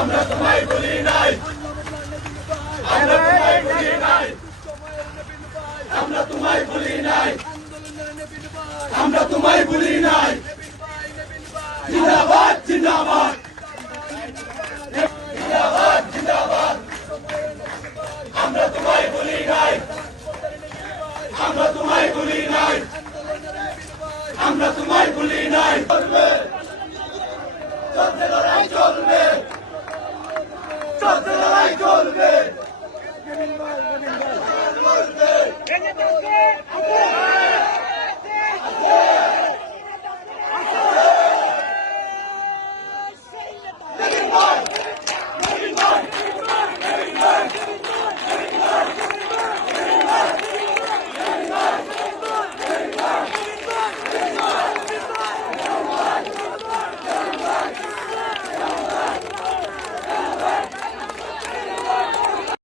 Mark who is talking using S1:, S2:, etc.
S1: তোমায় ভুলি নাই। আমরা তোমায় ভুলি নাই। আমরা তোমায় ভুলি নাই। আমরা তোমায় ভুলি নাই। জিন্দাবাদ জিন্দাবাদ। আমরা তোমায় ভুলি নাই। আমরা তোমায় ভুলি নাই। আমরা তোমায় ভুলি নাই চলবে চলবে লড়াই চলবে চলবে।